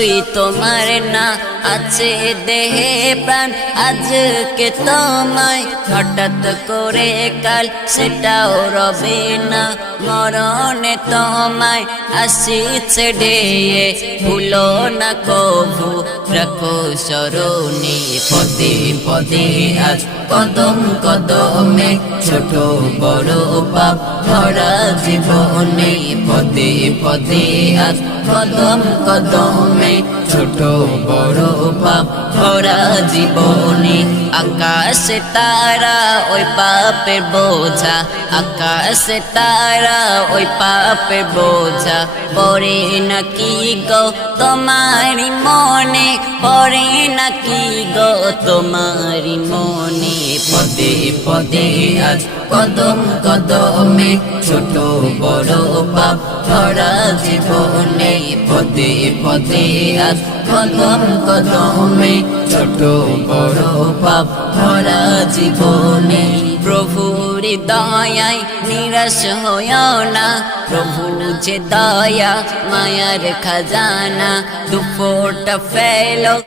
তুই তোমার না আছে দেহে প্রাণ। আজকে তোমায় হঠাৎ করে কাল, সেটাও রবে না। মরণে তোমায় আসিছে, ডেয়ে ভুলো না কভু রাখো সরণে পদে পদে আজ কদম কদমে ছোট বড় পাপ ভরা জীবনে পদে পদে আজ কদম কদমে ছোট বড় পাপ ভরা জীবনে আকাশে তারা ওই পাপের বোঝা আকাশে তারা ওই পাপের বোঝা পরে নাকি গো তোমারি পরে নাকি গো তোমারি মনে? পদে পদে আজ কদম কদমে ছোট বড় পাপ ভরা জীবনে। পদে পদে আজ কদম কদমে ছোট বড় পাপ ভরা জীবনে। প্রভুর দয়ায় নিরাশ হয় না প্রভু যে দয়া মায়ার খাজানা দুপোটা ফেলো।